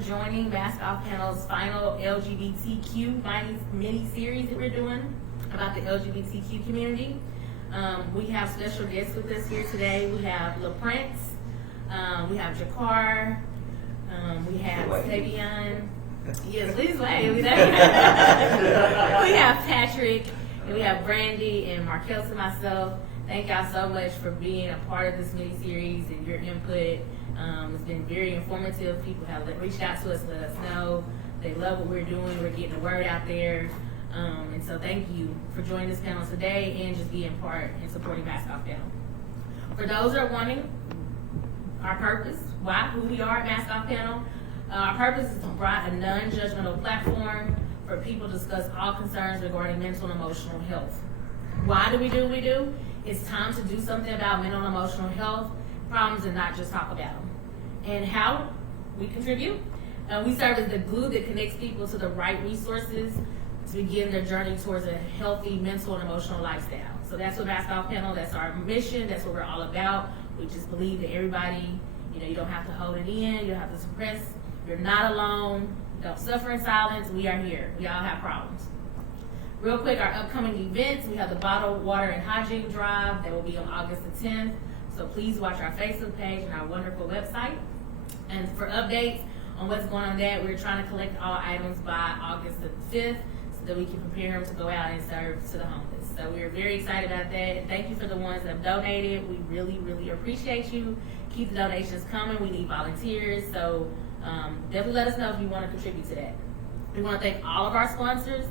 joining Mask Off Panel's final LGBTQ mini-series that we're doing about the LGBTQ community. We have special guests with us here today. We have La Prince, we have Jakar, we have Savion. Yes, please wait. We have Patrick, and we have Brandy and Markel and myself. Thank y'all so much for being a part of this mini-series and your input. It's been very informative. People have reached out to us, let us know they love what we're doing. We're getting the word out there. And so thank you for joining this panel today and just being part and supporting Mask Off Panel. For those that are wanting our purpose, who we are at Mask Off Panel, our purpose is to provide a non-judgmental platform for people to discuss all concerns regarding mental and emotional health. Why do we do what we do? It's time to do something about mental and emotional health problems and not just talk about them. And how we contribute? We serve as the glue that connects people to the right resources to begin their journey towards a healthy mental and emotional lifestyle. So that's what Mask Off Panel, that's our mission, that's what we're all about. We just believe that everybody, you don't have to hold it in, you don't have to suppress. You're not alone. Don't suffer in silence. We are here. We all have problems. Real quick, our upcoming events, we have the Bottled Water and Hygiene Drive that will be on August the 10th. So please watch our Facebook page and our wonderful website. And for updates on what's going on that, we're trying to collect all items by August the 5th so that we can prepare them to go out and serve to the homeless. So we're very excited about that. Thank you for the ones that have donated. We really, really appreciate you. Keep the donations coming. We need volunteers. So definitely let us know if you want to contribute to that. We want to thank all of our sponsors.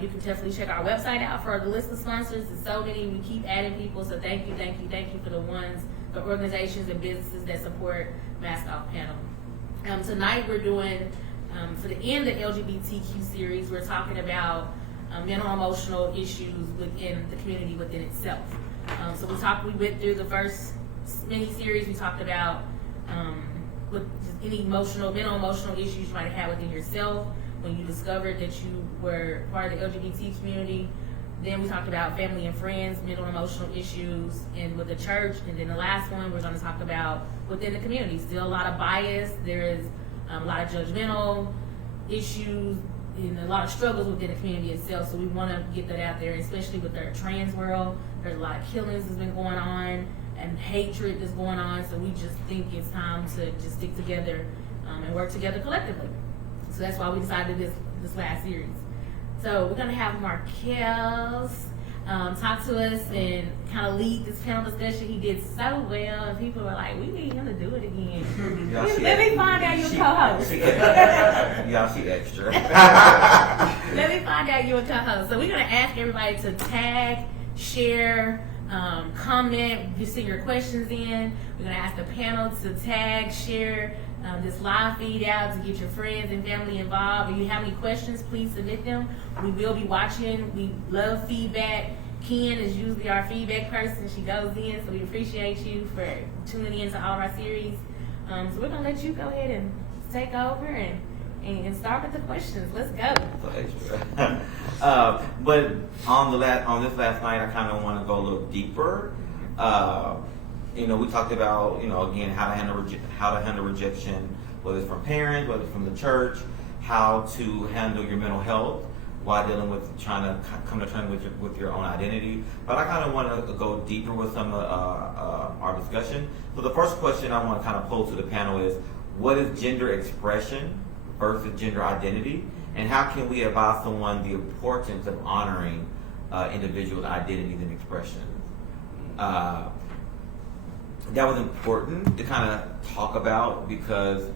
You can definitely check our website out for the list of sponsors. There's so many. We keep adding people. So thank you for the organizations and businesses that support Mask Off Panel. Tonight we're doing, for the end of the LGBTQ series, we're talking about mental and emotional issues within the community within itself. So we went through the first mini-series. We talked about with any mental emotional issues you might have within yourself when you discovered that you were part of the LGBT community. Then we talked about family and friends, mental and emotional issues, and with the church. And then the last one we're going to talk about within the community. Still a lot of bias. There is a lot of judgmental issues and a lot of struggles within the community itself. So we want to get that out there, especially with our trans world. There's a lot of killings that's been going on and hatred that's going on, so we just think it's time to just stick together and work together collectively. So that's why we decided this last series. So we're gonna have Markel talk to us and kind of lead this panel discussion. He did so well, and people were like, "We need him to do it again." Let me find out you're a co-host. Y'all see extra. Let me find out you're a co-host. So we're gonna ask everybody to tag, share, comment, you send your questions in. We're going to ask the panel to tag, share this live feed out to get your friends and family involved. If you have any questions, please submit them. We will be watching. We love feedback. Ken is usually our feedback person. She goes in, so we appreciate you for tuning in to all of our series. So we're going to let you go ahead and take over and start with the questions. Let's go. But on this last night, I kind of want to go a little deeper. We talked about again how to handle rejection, whether it's from parents, whether it's from the church, how to handle your mental health while dealing with trying to come to terms with your own identity. But I kind of want to go deeper with some of our discussion. So the first question I want to kind of pose to the panel is, what is gender expression versus gender identity, and how can we advise someone the importance of honoring individual identities and expressions? That was important to kind of talk about because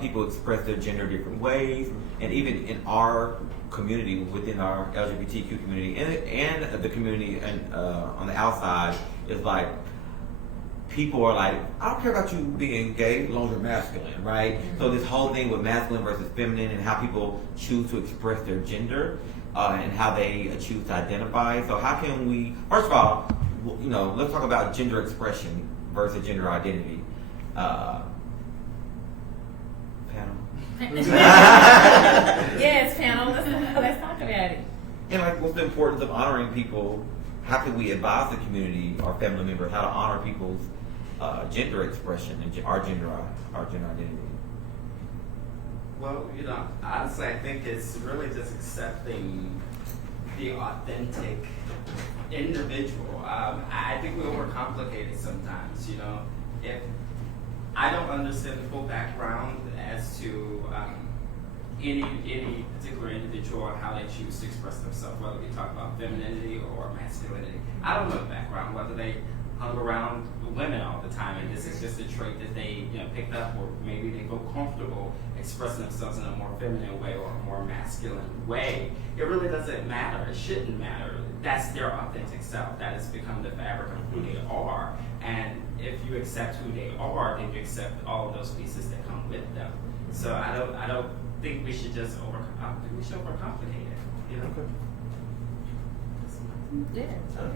people express their gender different ways, and even in our community, within our LGBTQ community, and the community on the outside, is like, people are like, I don't care about you being gay as long as you're masculine, right? Mm-hmm. So this whole thing with masculine versus feminine and how people choose to express their gender and how they choose to identify. So how can we, first of all, let's talk about gender expression versus gender identity. Panel? Yes, panel. Let's talk about it. And what's the importance of honoring people? How can we advise the community, our family members, how to honor people's gender expression and our gender identity? Well, honestly, I think it's really just accepting the authentic individual. I think we overcomplicate it sometimes. If I don't understand the full background as to any particular individual and how they choose to express themselves, whether we talk about femininity or masculinity. I don't know the background, whether they hung around women all the time and this is just a trait that they picked up, or maybe they feel comfortable expressing themselves in a more feminine way or a more masculine way. It really doesn't matter. It shouldn't matter. That's their authentic self. That has become the fabric of who they are. And if you accept who they are, then you accept all of those pieces that come with them. So I don't think we should just overcomplicate. We should overcomplicate it. Okay. Yeah,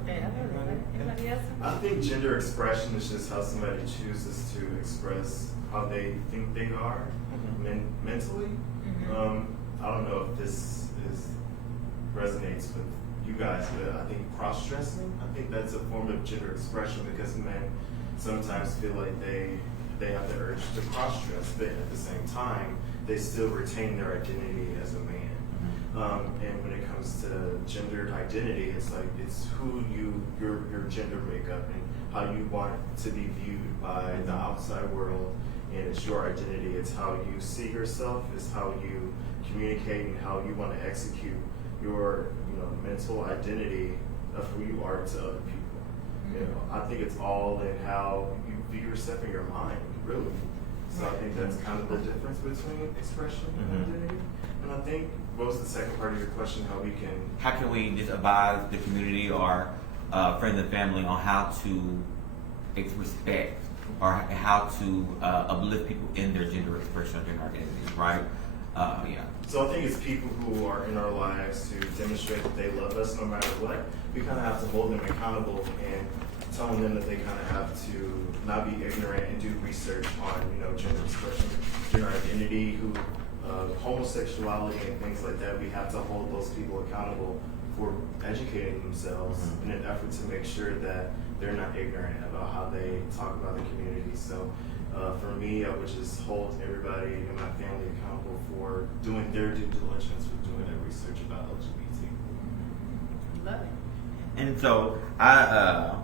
okay, I heard that. Anybody else? I think gender expression is just how somebody chooses to express how they think they are mentally. I don't know if this resonates with you guys, but I think cross-dressing, I think that's a form of gender expression because men sometimes feel like they have the urge to cross-dress, but at the same time, they still retain their identity as a man. And when it comes to gendered identity, it's like it's who your gender makeup and how you want to be viewed by the outside world, and it's your identity. It's how you see yourself. It's how you communicate and how you want to execute your mental identity of who you are to other people. I think it's all in how you view yourself in your mind, really. So I think that's kind of the difference between expression and identity. And I think what was the second part of your question? How can we just advise the community or friends and family on how to respect or how to uplift people in their gender expression or gender identities, right? So I think it's people who are in our lives to demonstrate that they love us no matter what. We kind of have to hold them accountable and telling them that they kind of have to not be ignorant and do research on gender expression, gender identity, homosexuality and things like that. We have to hold those people accountable for educating themselves in an effort to make sure that they're not ignorant about how they talk about the community. So for me, I would just hold everybody in my family accountable for doing their due diligence with doing their research about LGBT. Love it. And so I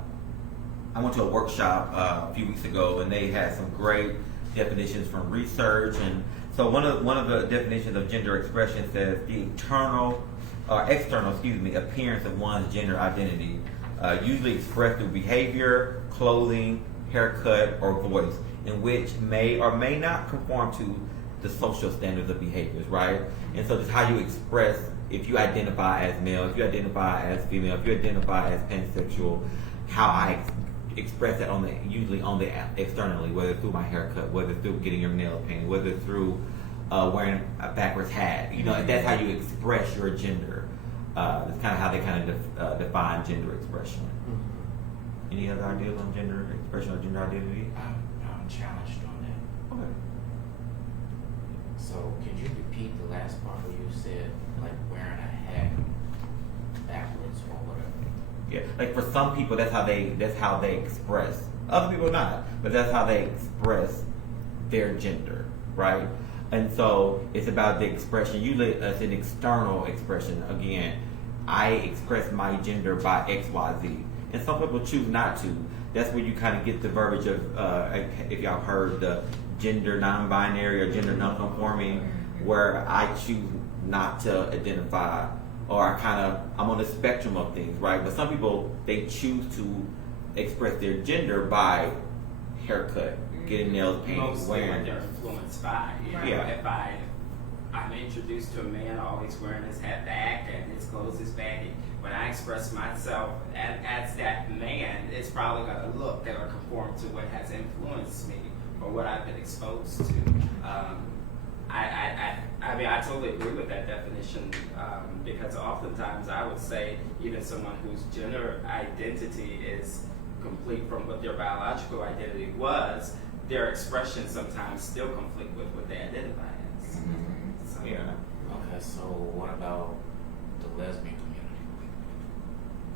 went to a workshop a few weeks ago, and they had some great definitions from research. And so one of the definitions of gender expression says the external appearance of one's gender identity, usually expressed through behavior, clothing, haircut, or voice, in which may or may not conform to the social standards of behaviors, right? And so this is how you express if you identify as male, if you identify as female, if you identify as pansexual, how I express that usually externally, whether through my haircut, whether through getting your nails painted, whether through wearing a backwards hat. That's how you express your gender. That's kind of how they kind of define gender expression. Any other ideas on gender expression or gender identity? I'm challenged on that. Okay. So can you repeat the last part where you said like wearing a hat backwards or whatever? Yeah, like for some people, that's how they express. Other people not, but that's how they express their gender, right? And so it's about the expression. Usually, it's an external expression. Again, I express my gender by X, Y, Z, and some people choose not to. That's where you kind of get the verbiage of, if y'all heard the gender non-binary or gender non-conforming, where I choose not to identify. Or I'm on the spectrum of things, right? But some people, they choose to express their gender by haircut, getting nails painted, Mostly wearing. they're influenced by. Yeah. If I'm introduced to a man always wearing his hat back and his clothes is baggy, when I express myself as that man, it's probably going to look or conform to what has influenced me or what I've been exposed to. I totally agree with that definition because oftentimes I would say even someone whose gender identity is complete from what their biological identity was, their expression sometimes still conflict with what they identify as. So, Yeah. Okay, so what about the lesbian community?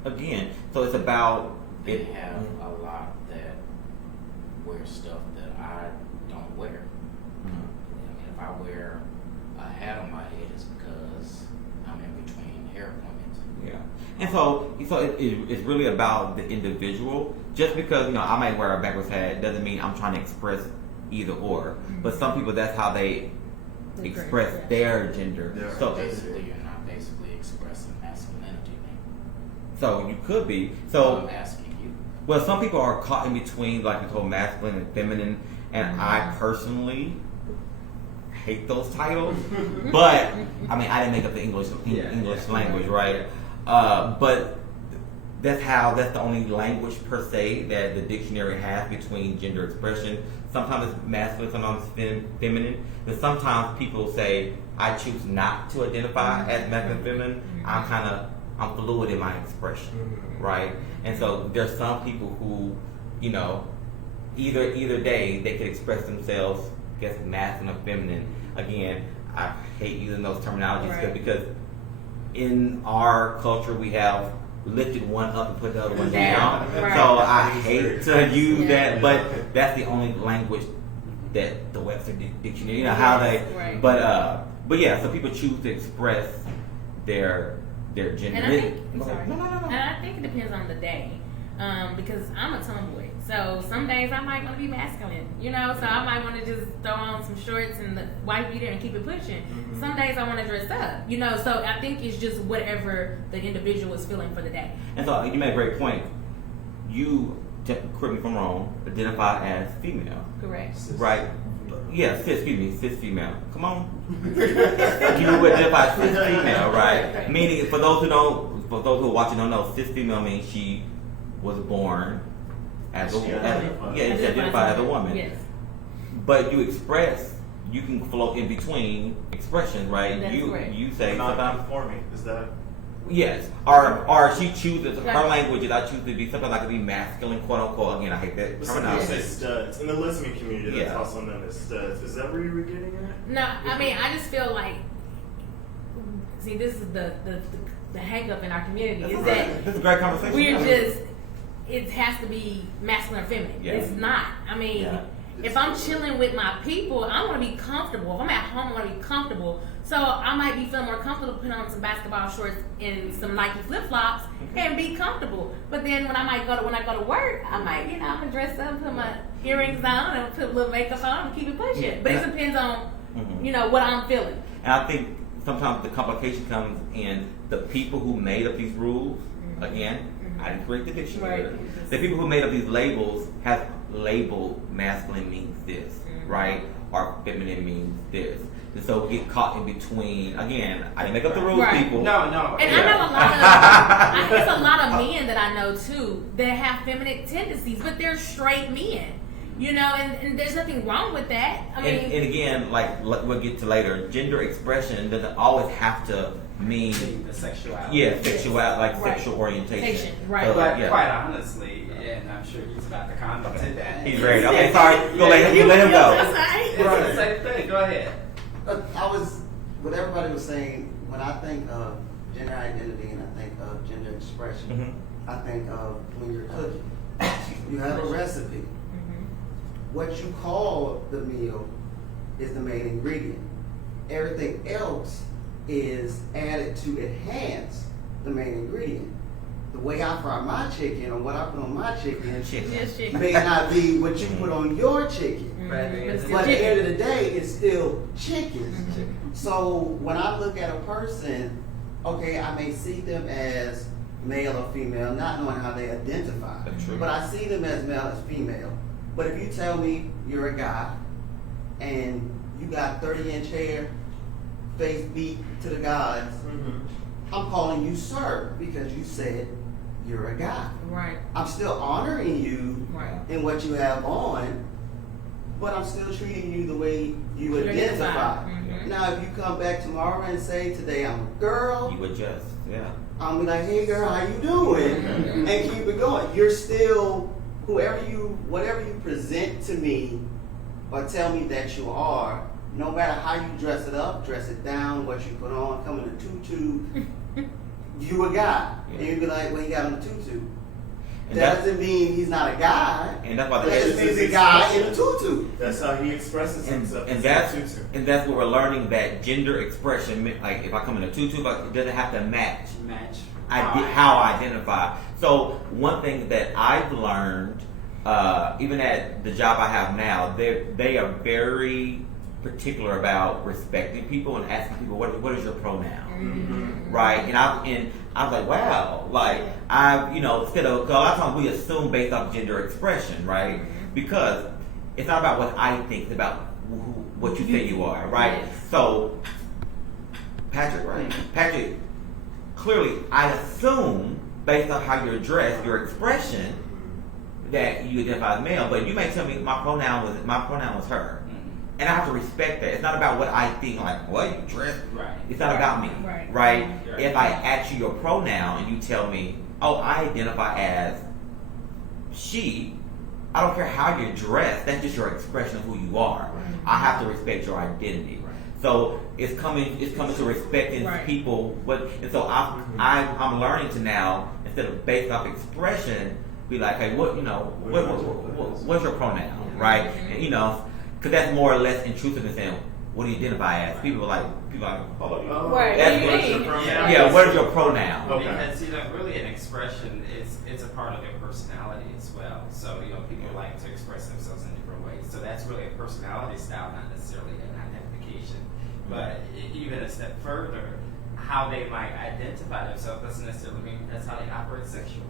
Again, so it's about They have a lot that wear stuff that I don't wear. I mean, if I wear hat on my head is because I'm in between hair appointments. Yeah, and so it's really about the individual. Just because I might wear a backwards hat doesn't mean I'm trying to express either or. But some people, that's how they express their gender. Yeah. So Basically, you're not basically expressing masculinity. so you could be. So So I'm asking you. well, some people are caught in between, like the whole masculine and feminine, and I personally hate those titles. But I mean, I didn't make up the English language, right? But that's the only language per se that the dictionary has between gender expression. Sometimes it's masculine, sometimes it's feminine. But sometimes people say, I choose not to identify as masculine, feminine. I'm fluid in my expression, right? And so there's some people who, either day they could express themselves, I guess, masculine or feminine. Again, I hate using those terminologies because in our culture we have lifted one up and put the other one down. Right. So I hate to use that, but that's the only language that the Webster Dictionary, how they. Right. But yeah, so people choose to express their gender. And I think, I'm No. sorry. And I think it depends on the day, because I'm a tomboy. So some days I might want to be masculine, so I might want to just throw on some shorts and the white beater and keep it pushing. Mm-hmm. Some days I want to dress up, so I think it's just whatever the individual is feeling for the day. And so you made a great point. You, correct me if I'm wrong, identify as female, Correct. right? Yeah, cis female. Come on. You identify as cis female, right? Meaning, for those who are watching don't know, cis female means she was born as a identify as a woman. Yes. But you can float in between expressions, right? That's correct. You say Not sometimes. conforming. Is that? Yes, or she chooses her language is I choose to be something like to be masculine, quote unquote. Again, I hate that But some people say terminology. studs. In the lesbian community, that's Yeah. also known as studs. Is that where you were getting at? No, I mean, I just feel like, see, this is the hang up in our community is that This is a great conversation. it has to be masculine or feminine. Yeah. It's not. I mean, Yeah. if I'm chilling with my people, I want to be comfortable. If I'm at home, I want to be comfortable. So I might be feeling more comfortable putting on some basketball shorts and some Nike flip flops and be comfortable. But then when I go to work, I might, I'm gonna dress up, put my earrings on, and put a little makeup on, and keep it pushing. But it depends on, what I'm feeling. And I think sometimes the complication comes in the people who made up these rules. Again, I didn't create the dictionary. Right. The people who made up these labels have labeled masculine means this, right? Or feminine means this. And so we get caught in between. Again, I didn't make up the rules, Right. people. No. And I know there's a lot of men that I know too that have feminine tendencies, but they're straight men. And there's nothing wrong with that. I mean, And again, like we'll get to later, gender expression doesn't always have to mean The sexuality. like Right. sexual orientation. Right. So, But yeah. quite honestly, and I'm sure he's about to comment to that. He's ready. Okay, sorry. Go let him go. It's the same thing. Go ahead. What everybody was saying, when I think of gender identity and I think of gender expression, I think of when you're cooking. You have a recipe. What you call the meal is the main ingredient. Everything else is added to enhance the main ingredient. The way I fry my chicken or what I put on my chicken just chicken. may not be what you put on your chicken. Right. But at the end of the day, it's still chicken. So when I look at a person, okay, I may see them as male or female, not knowing how they identify. That's true. But I see them as male as female. But if you tell me you're a guy and you got 30-inch hair, face beat to the gods, I'm calling you sir because you said you're a guy. Right. I'm still honoring you Right. in what you have on, but I'm still treating you the way you identify. Now, if you come back tomorrow and say, today I'm a girl, You adjust, yeah. I'm be like, hey girl, how you doing? And keep it going. You're still whatever you present to me or tell me that you are, no matter how you dress it up, dress it down, what you put on, come in a tutu, you a guy. And you be like, well, you got on a tutu. And that doesn't mean he's not a guy. And that's why That the just means a guy in a tutu. That's how he expresses and, himself. and as that's a tutu. and that's what we're learning, that gender expression, like if I come in a tutu, it doesn't have to match how I identify. So one thing that I've learned, even at the job I have now, they are very particular about respecting people and asking people what is your pronoun, right? And I was like, wow, like instead of, 'cause a lot of times we assume based off gender expression, right? Because it's not about what I think, it's about what you say you are, right? Yes. So Patrick, right? Patrick, clearly I assume based on how you're dressed, your expression, that you identify as male, but you may tell me my pronoun was her. And I have to respect that. It's not about what I think, like, what you dress. Right. It's not about me. Right. Right? Right. If I ask you your pronoun and you tell me, oh, I identify as she, I don't care how you're dressed, that's just your expression of who you are. I have to respect your identity. So it's coming to respecting people, and so I'm learning to now, instead of based off expression, be like, hey, what's your pronoun, right? And, because that's more or less intrusive than saying, what do you identify as? People are like, oh, Right. that's What do you mean? yeah, what is your pronoun? Okay. Because really an expression it's a part of their personality as well. So people like to express themselves in different ways. So that's really a personality style, not necessarily an identification. But even a step further, how they might identify themselves doesn't necessarily mean that's how they operate sexually.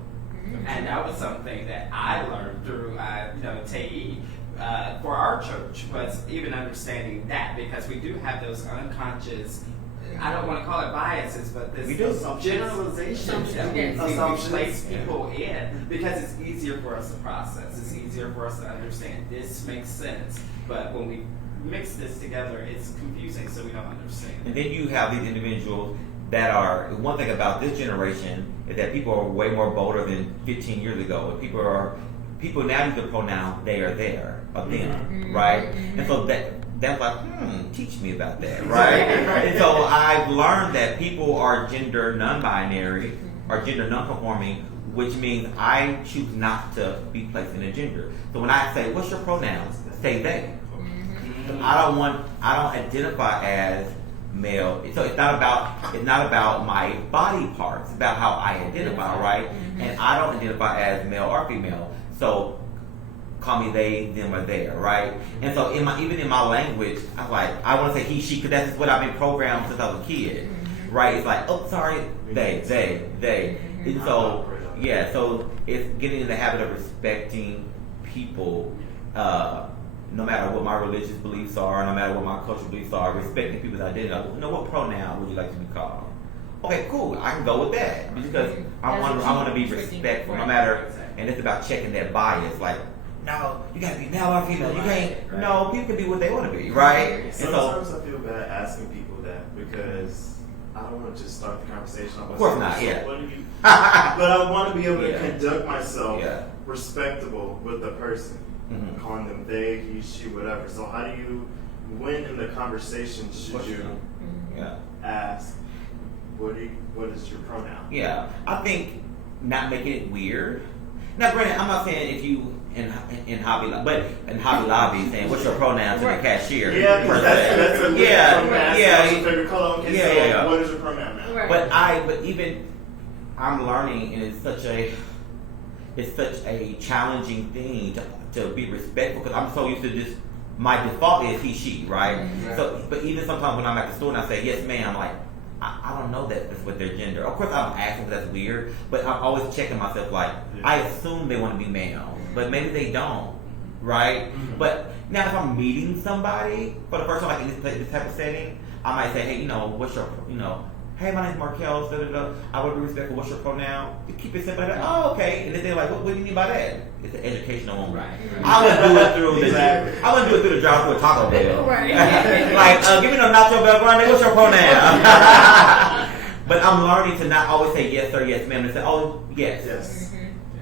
And that was something that I learned through TAE. For our church, was even understanding that, because we do have those unconscious, I don't want to call it biases, but this generalization that we place people in, because it's easier for us to process, it's easier for us to understand. This makes sense, but when we mix this together, it's confusing, so we don't understand. And then you have these individuals that are, one thing about this generation is that people are way more bolder than 15 years ago. People now use the pronoun they or their or them, right? And so that's like, teach me about that, right? And so I've learned that people are gender non-binary or gender non-conforming, which means I choose not to be placed in a gender. So when I say, what's your pronoun? Say they. I don't identify as male. So it's not about my body parts. It's about how I identify, right? And I don't identify as male or female. So call me they, them, or their, right? And so even in my language, I want to say he, she, because that's what I've been programmed since I was a kid, right? It's like, oh, sorry, they. And so, yeah, so it's getting in the habit of respecting people, no matter what my religious beliefs are, no matter what my cultural beliefs are, respecting people's identity. What pronoun would you like to be called? Okay, cool, I can go with that, because I want to be respectful, no matter. And it's about checking that bias. Like, no, you gotta be male or female. You can't. No, people can be what they want to be, right? And Sometimes I feel bad asking people that, because I don't want to just start the conversation. Of course not. Yeah. What do you? But I want to be able to conduct myself respectable with the person, calling them they, he, she, whatever. So how do you, when in the conversation should you ask, what is your pronoun? Yeah, I think not making it weird. Now, granted, I'm not saying if you in Hobby Lobby saying what's your pronoun to the cashier. Yeah, because that's a favorite color. Okay, yeah. What is your pronoun now? Right. But even I'm learning, and it's such a challenging thing to be respectful, because I'm so used to just, my default is he, she, right? Mm-hmm. So, but even sometimes when I'm at the store and I say yes, ma'am, I'm like, I don't know that's what their gender. Of course, I'm asking because that's weird, but I'm always checking myself. Like, I assume they want to be male, but maybe they don't, right? But now, if I'm meeting somebody for the first time, like in this type of setting, I might say, hey, what's your, hey, my name's Markel. I would be respectful. What's your pronoun? To keep it simple. Like, oh, okay. And then they're like, what do you mean by that? It's an educational moment. Right. I would do it through the drive through a Taco Bell. Right. Like, give me the Nacho Bell Grande. What's your pronoun? But I'm learning to not always say yes sir, yes ma'am, and say, oh, yes. Yes.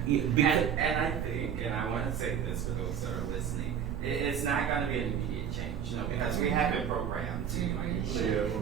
And I think, and I want to say this for those that are listening, it's not going to be an immediate change, because we have been programmed to.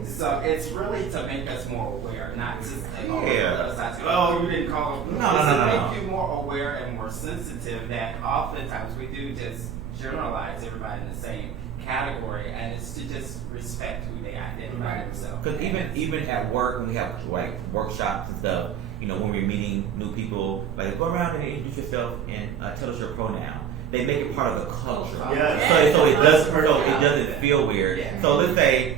So it's really to make us more aware, not to say, you didn't call them. No. Make you more aware aware and more sensitive that oftentimes we do just generalize everybody in the same category, and it's to just respect who they identify themselves. Because even at work, when we have like workshops and stuff, you know, when we're meeting new people, like go around and introduce yourself and tell us your pronoun. They make it part of the culture, Yes. so it doesn't feel weird. Yeah. So let's say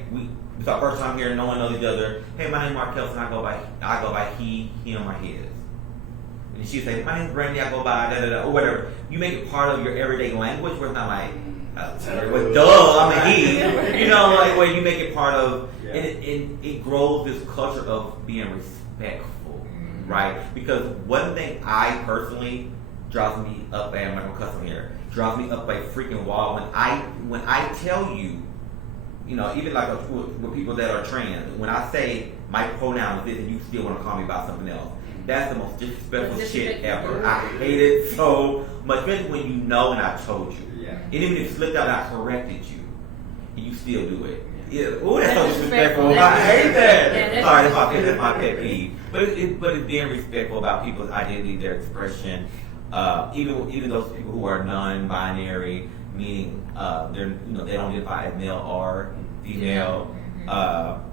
it's our first time here, no one knows each other. Hey, my name's Markel, and I go by he, him, or his. And she say, my name's Brandy, I go by da da da, or whatever. You make it part of your everyday language, where it's not like, well, duh, I'm a he. You know, like where you make it part of, and it grows this culture of being respectful, right? Because one thing I personally drives me up, and I'm not gonna cuss on here, drives me up a freaking wall when I tell you, you know, even like with people that are trans, when I say my pronoun is this and you still want to call me by something else, that's the most disrespectful shit ever. I hate it so much, especially when you know and I told you. Yeah. And even if you slipped out and I corrected you, and you still do it. Yeah. Ooh, that's so disrespectful. I hate that. Sorry, that's my pet peeve. But it's being respectful about people's identity, their expression. Even those people who are non-binary, meaning they don't identify as male or female,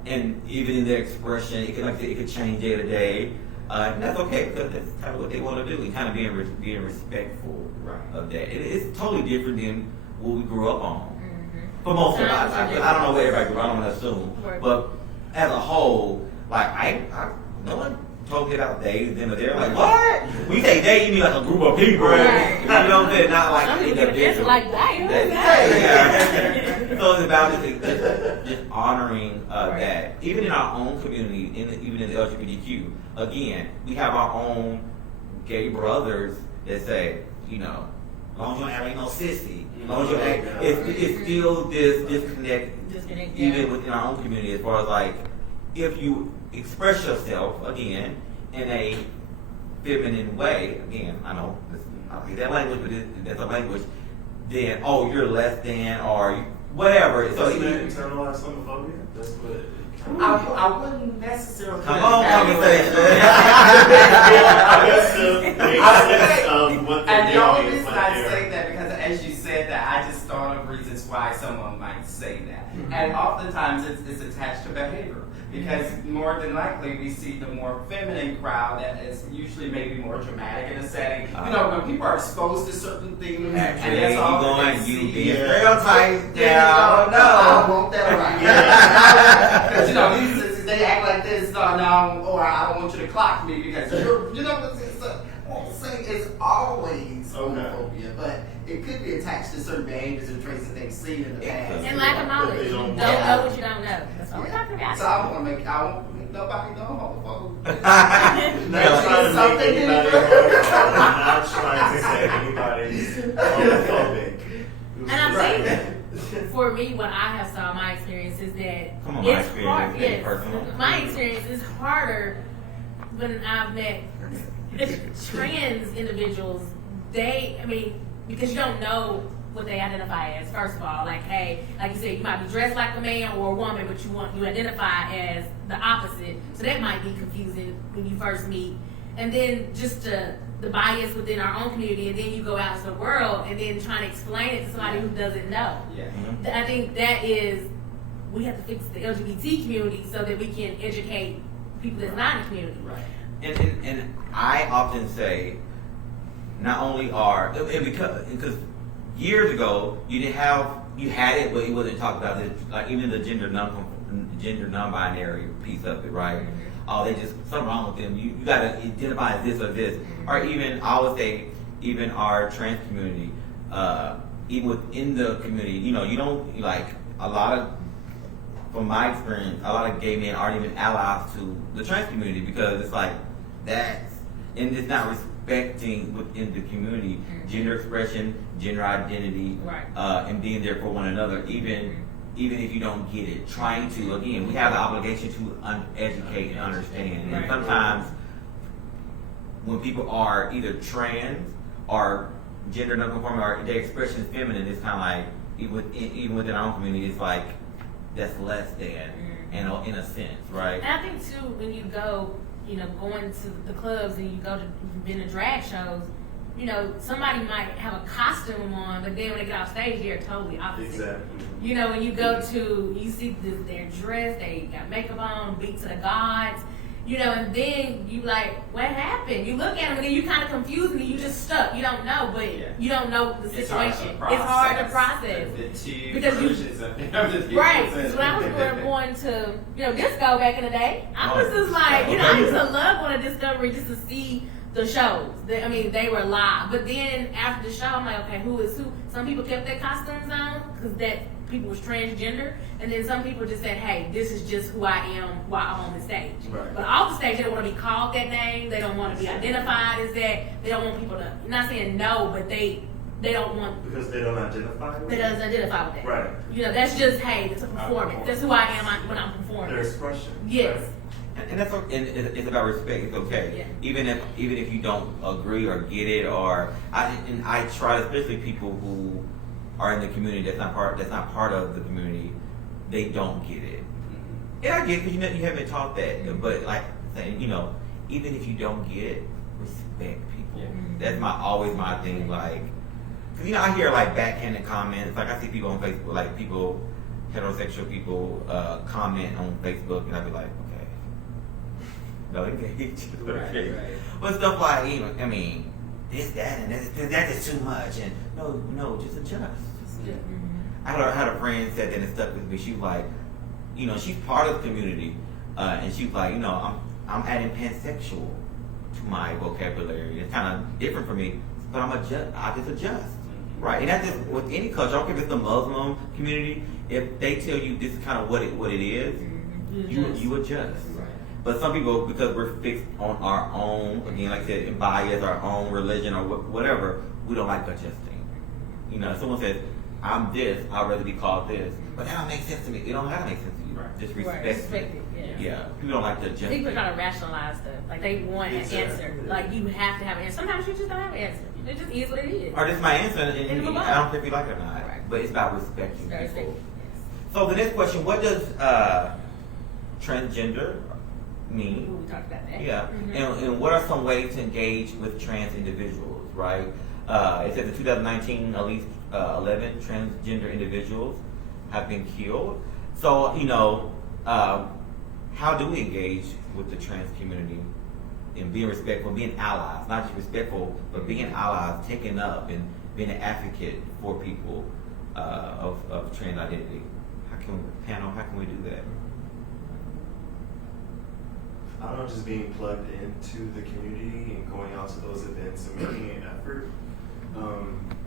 and even in their expression, it could change day to day. And that's okay because that's kind of what they want to do. And kind of being respectful of that. It's totally different than what we grew up on. For most of us, I don't know where everybody grew up. I don't want to assume, but as a whole, like no one told me about days, and they're like, what? When you say day, you mean like a group of people. Right. You know what I'm saying? Not like Some an people individual. it's like that. Yeah. So it's about just honoring that. Even in our own community, even in the LGBTQ, again, we have our own gay brothers that say, you know, as long as you don't act like no sissy, as long as you act, it's still this disconnect, even within our own community, as far as like, if you express yourself, again, in a feminine way, again, I know, I hate that language, but that's a language, then, oh, you're less than, or whatever. So Isn't that internalized homophobia? That's what. I wouldn't necessarily. Come on, conversation. I guess the basis of what they're And the only doing is reason like I they're- say that because as you said that, I just thought of reasons why someone might say that. And oftentimes it's attached to behavior. Because more than likely we see the more feminine crowd that is usually maybe more dramatic in a setting. You know, when people are exposed to certain things, and that's all that they see. stereotypes Yeah, down. I want that right. Because you know, these sisters, they act like this, or I don't want you to clock me because you know what I'm saying? So, what I'm saying is always homophobia, but it could be attached to certain behaviors and traits that they've seen in the past. And lack of knowledge. You don't know what you don't know. That's all we're talking about. So I don't want nobody know homophobe. Not trying to Something make anybody homophobic. Not trying to say anybody's homophobic. And I'm saying that for me, what I have saw my experience is that Come on, my it's hard. experience, Yes, personal. my experience is harder when I've met trans individuals. Because you don't know what they identify as. First of all, like, hey, like you said, you might be dressed like a man or a woman, but you identify as the opposite. So that might be confusing when you first meet. And then just the bias within our own community, and then you go out to the world and then trying to explain it to somebody who doesn't know. Yeah. I think that is, we have to fix the LGBT community so that we can educate people that's not in the community. Right. And I often say, not only because years ago you had it, but it wasn't talked about. Like even the gender non-binary piece of it, right? Oh, they just something wrong with them. You got to identify as this or this, or even I would say even our trans community, even within the community, you know, you don't like a lot of. From my experience, a lot of gay men aren't even allies to the trans community because it's like that's and it's not respecting within the community gender expression, gender identity, and being there for one another, even if you don't get it. Trying to, again, we have the obligation to educate and understand. And sometimes when people are either trans or gender non-conforming or their expression is feminine, it's kind of like even within our own community, it's like that's less than, in a sense, right? And I think too, when you go, you know, going to the clubs and you've been to drag shows, you know, somebody might have a costume on, but then when they get off stage, they're totally opposite. Exactly. You know, when you go to, you see their dress, they got makeup on, beat to the gods, you know, and then you like, what happened? You look at them and then you kind of confused and you just stuck. You don't know, but you don't know the situation. It's hard to process. The two Because you- versions of the people. Right. So when I was going to, you know, disco back in the day, I was just like, you know, I used to love going to Discovery just to see the shows. I mean, they were live. But then after the show, I'm like, okay, who is who? Some people kept their costumes on because that people was transgender, and then some people just said, hey, this is just who I am while I'm on the stage. Right. But off the stage, they don't want to be called that name. They don't want to be identified as that. They don't want people to, I'm not saying no, but they don't want, Because they don't identify with they it? don't identify with that. Right. You know, that's just, hey, it's a performance. That's who I am when I'm performing. Their expression. Yes. Right. And that's okay. And it's about respect. It's okay, Yeah. even if you don't agree or get it, or I try, especially people who are in the community that's not part of the community, they don't get it. Yeah, I get it because you haven't been taught that. But like saying, you know, even if you don't get it, respect people. Yeah. That's always my thing. Like, cause you know, I hear like backhanded comments. Like I see people on Facebook, like people, heterosexual people, comment on Facebook, and I be like, okay, no, engage. Okay. Right. But stuff like, you know, I mean, this, that, and that is too much. And no, just adjust. Yeah. I had a friend said that it stuck with me. She was like, you know, she's part of the community, and she was like, you know, I'm adding pansexual to my vocabulary. It's kind of different for me, but I just adjust, right? And that's just with any culture. I don't care if it's the Muslim community. If they tell you this is kind of what it is, you adjust. Right. But some people, because we're fixed on our own, again, like I said, bias, our own religion or whatever, we don't like adjusting. You know, if someone says, I'm this, I'd rather be called this. But that don't make sense to me. It don't have to make sense to you. Right. Just Right, respect respect it. it, Yeah. People don't like to adjust. People try to rationalize stuff. Like they want an Exactly. answer. Like you have to have an answer. Sometimes you just don't have an answer. It just is what it is. Or this is my answer, and And move on. I don't care if you like it or not. Right. But it's about respecting Very people. respectful, yes. So the next question, what does transgender mean? Ooh, we talked about that. Yeah, Mhm. and what are some ways to engage with trans individuals, right? It says in 2019, at least 11 transgender individuals have been killed. So, you know, how do we engage with the trans community in being respectful, being allies, not just respectful, but being allies, taking up and being an advocate for people of trans identity? How can we do that? I don't know, just being plugged into the community and going out to those events and making an effort,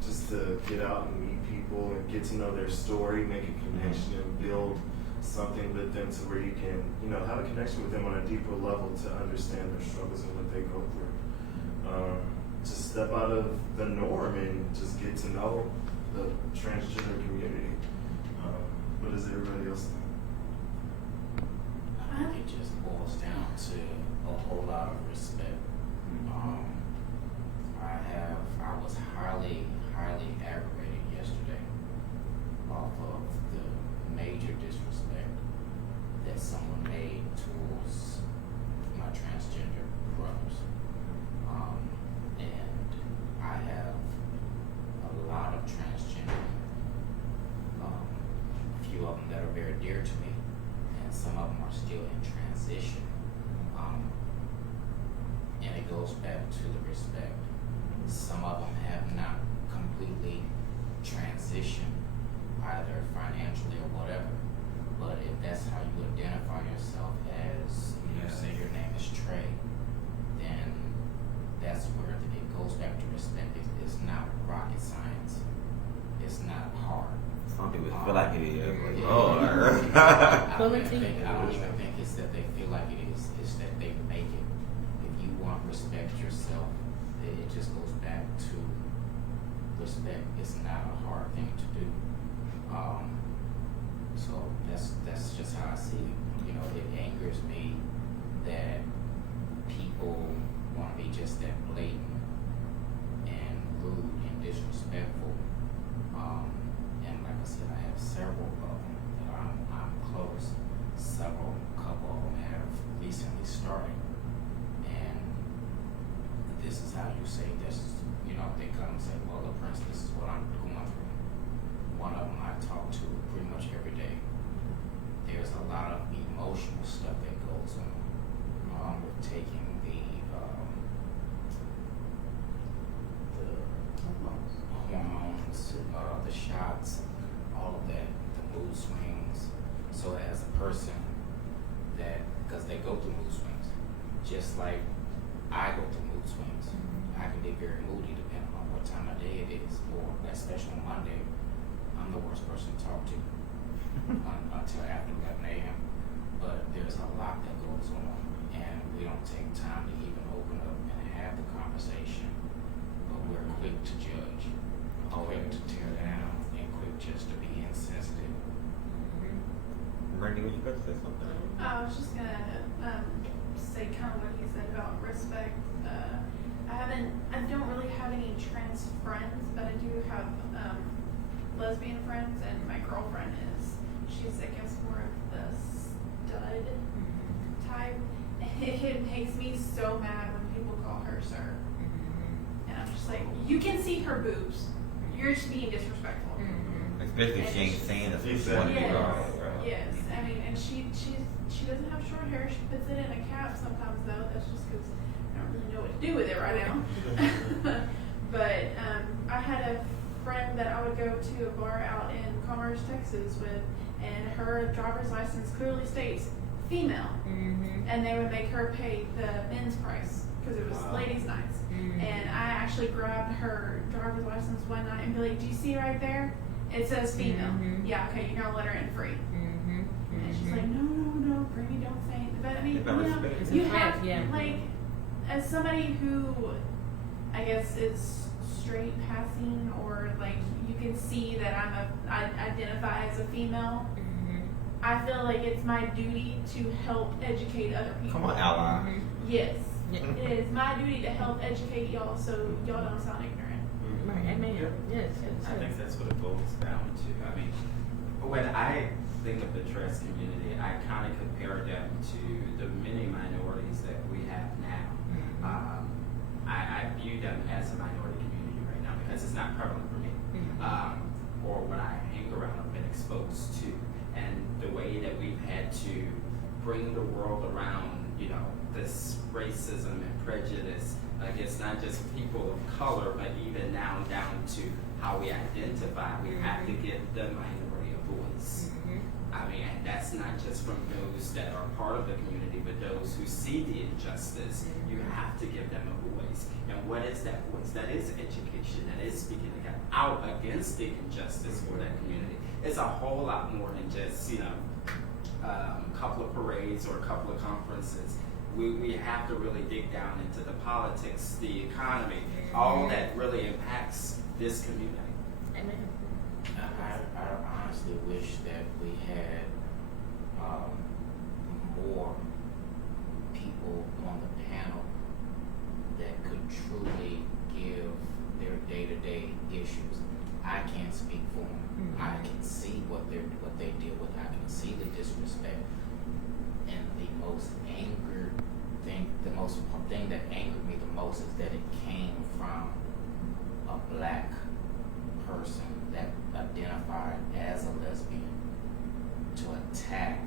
just to get out and meet people and get to know their story, make a connection and build something with them to where you can, you know, have a connection with them on a deeper level to understand their struggles and what they go through. Just step out of the norm and just get to know the transgender community. What does everybody else think? I think it just boils down to a whole lot of respect. I was highly aggravated yesterday off of the major disrespect that someone made towards my transgender brothers. And I have a lot of transgender, a few of them that are very dear to me, and some of them are still in transition. And it goes back to the respect. Some of them have not completely transitioned, either financially or whatever. But if that's how you identify yourself as, you say your name is Trey, then that's where it goes back to respect. It's not rocket science. It's not hard. Some people feel like it is. Like, Yeah. oh, I Well, don't it's even easy. think it's that they feel like it is. It's that they make it. If you want to respect yourself, it just goes back to respect. It's not a hard thing to do. So that's just how I see it. You know, it angers me that people want to be just that blatant and rude and disrespectful. And like I said, I have several of them that I'm close. Couple of them have recently started. And this this is how you say this, they come and say, well, look, Prince, this is what I'm going through. One of them I talk to pretty much every day. There's a lot of emotional stuff that goes on with taking the hormones, the shots, all of that, the mood swings. So as a person because they go through mood swings, just like I go through mood swings. I can be very moody depending on what time of day it is, or especially on Monday, I'm the worst person to talk to until after 11 a.m. But there's a lot that goes on, and we don't take time to even open up and have the conversation. But we're quick to judge, quick to tear down, and quick just to be insensitive. Brandy, would you like to say something? I was just gonna say kind of what he said about respect. I don't really have any trans friends, but I do have lesbian friends, and my girlfriend she's I guess more of the stud type. It makes me so mad when people call her sir, and I'm just like, you can see her boobs. You're just being disrespectful. Especially if she ain't saying that's what she wanted to do. Yes, I mean, and she doesn't have short hair. She puts it in a cap sometimes, though. That's just because I don't really know what to do with it right now. But I had a friend that I would go to a bar out in Commerce, Texas with, and her driver's license clearly states female, and they would make her pay the men's price because it was ladies' nights. And I actually grabbed her driver's license one night and be like, "Do you see right there? It says female. Yeah, okay, you're gonna let her in free." And she's like, no, Brittany, don't say it. But I mean, you have, like, as somebody who, I guess, is straight passing, or like you can see that I identify as a female, I feel like it's my duty to help educate other people. Come on, ally. Yes. It is my duty to help educate y'all so y'all don't sound ignorant. Right, amen. Yes. I think that's what it boils down to. I mean, when I think of the trans community, I kind of compare them to the many minorities that we have now. I view them as a minority community right now because it's not prevalent for me, or what I hang around or been exposed to, and the way that we've had to bring the world around, this racism and prejudice against not just people of color, but even now down to how we identify. We have to give the minority a voice. I mean, and that's not just from those that are part of the community, but those who see the injustice. You have to give them a voice. And what is that voice? That is education. That is speaking out against the injustice for that community. It's a whole lot more than just, a couple of parades or a couple of conferences. We have to really dig down into the politics, the economy, all that really impacts this community. Amen. I honestly wish that we had more people on the panel that could truly give their day-to-day issues. I can't speak for them. I can see what they deal with. I can see the disrespect. And the thing that angered me the most is that it came from a black person that identified as a lesbian to attack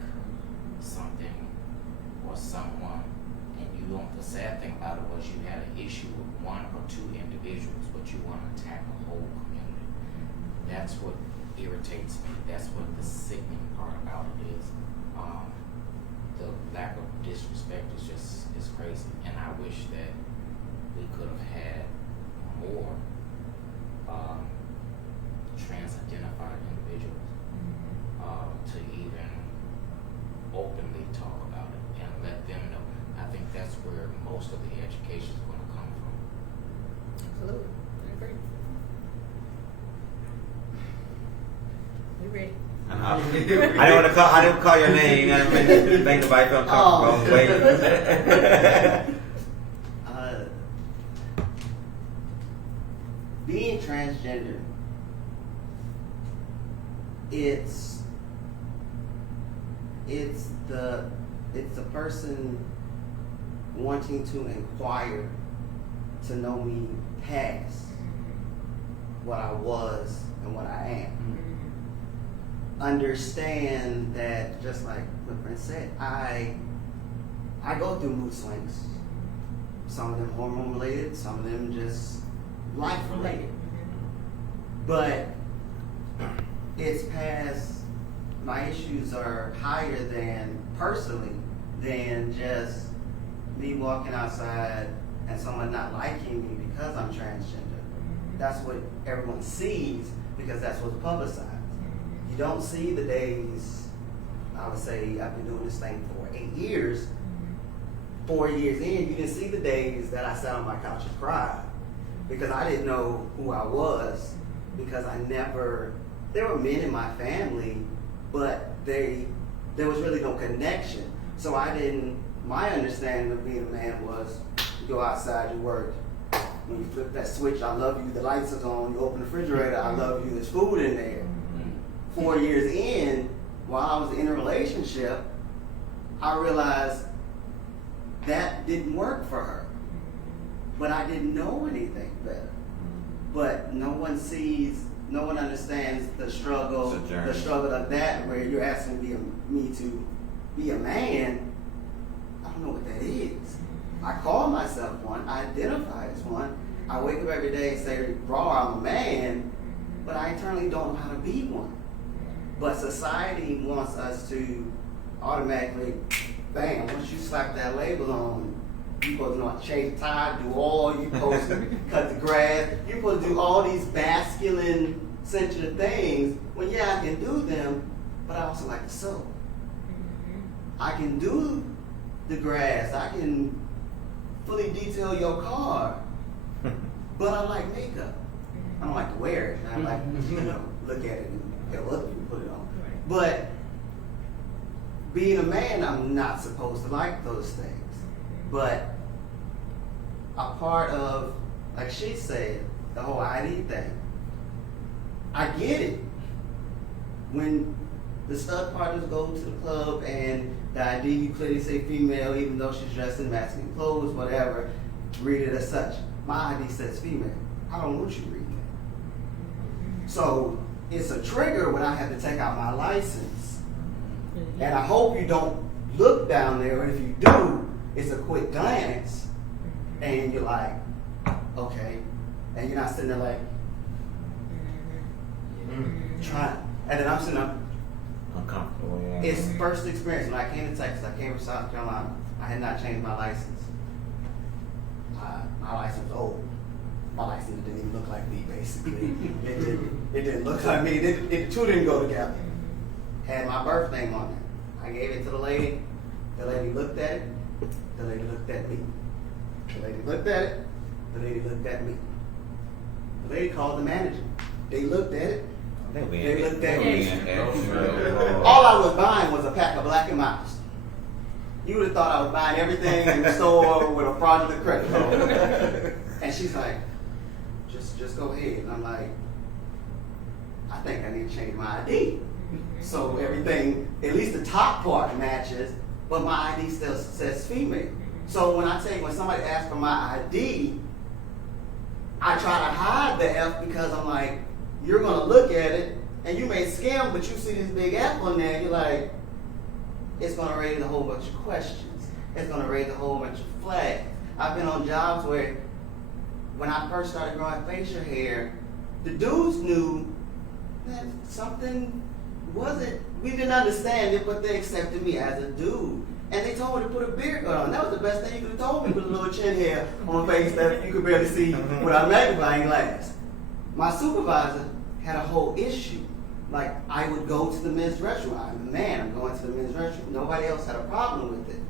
something or someone. And the sad thing about it was you had an issue with one or two individuals, but you want to attack the whole community. That's what irritates me. That's what the sickening part about it is. The lack of disrespect is crazy, and I wish that we could have had more trans-identified individuals to even openly talk about it and let them know. I think that's where most of the education is going to come from. Absolutely. I agree. We ready? I didn't call your name. I didn't make nobody feel comfortable. Wait. Being transgender, it's the person wanting to inquire to know me past what I was and what I am. Understand that, just like what Prince said, I go through mood swings. Some of them hormone related, some of them just life related. But it's past, my issues are higher than, personally, than just me walking outside and someone not liking me because I'm transgender. That's what everyone sees because that's what's publicized. You don't see the days, I would say I've been doing this thing for 8 years. 4 years in, you didn't see the days that I sat on my couch and cried because I didn't know who I was, because there were men in my family, but there was really no connection. So my understanding of being a man was, you go outside, you work. When you flip that switch, I love you, the lights are on, you open the refrigerator, I love you, there's food in there. 4 years in, while I was in a relationship, I realized that didn't work for her. But I didn't know anything better. But no one understands the struggle of that, where you're asking me to be a man. I don't know what that is. I call myself one, I identify as one. I wake up every day and say, raw, I'm a man, but I internally don't know how to be one. But society wants us to automatically, bam, once you slap that label on, you're supposed to know how to change the tire, do all, you're supposed to cut the grass, you're supposed to do all these masculine, sensual things, when yeah, I can do them, but I also like to sew. I can do the grass, I can fully detail your car, but I like makeup. I don't like to wear it, I like look at it and have other people put it on. But being a man, I'm not supposed to like those things. But a part of, like she said, the whole ID thing, I get it. When the stud partners go to the club and the ID, you clearly say female, even though she's dressed in masculine clothes, whatever, read it as such. My ID says female. I don't want you to read that. So it's a trigger when I have to take out my license. And I hope you don't look down there, and if you do, it's a quick glance, and you're like, okay, and you're not sitting there like, trying, and then I'm sitting up, uncomfortable. Yeah. it's first experience. When I came to Texas, I came from South Carolina, I had not changed my license. My license was old. My license didn't even look like me, basically. It didn't look like me. The two didn't go together. Had my birth name on it. I gave it to the lady. The lady looked at it. The lady looked at me. The lady looked at it. The lady looked at me. The lady called the manager. They looked at it. They looked at me. All I was buying was a pack of Black & Milds. You would have thought I was buying everything in the store with a fraudulent credit card. And she's like, just go ahead. And I'm like, I think I need to change my ID. So everything, at least the top part matches, but my ID still says female. So when somebody asks for my ID, I try to hide the F because I'm like, you're gonna look at it and you may skim, but you see this big F on there, and you're like, it's gonna raise a whole bunch of questions. It's gonna raise a whole bunch of flags. I've been on jobs where when I first started growing facial hair, the dudes knew that something we didn't understand it, but they accepted me as a dude. And they told me to put a beard guard on. That was the best thing you could have told me, with a little chin hair on my face that you could barely see without a magnifying glass. My supervisor had a whole issue. Like, I would go to the men's restroom. I'm a man, I'm going to the men's restroom. Nobody else had a problem with it.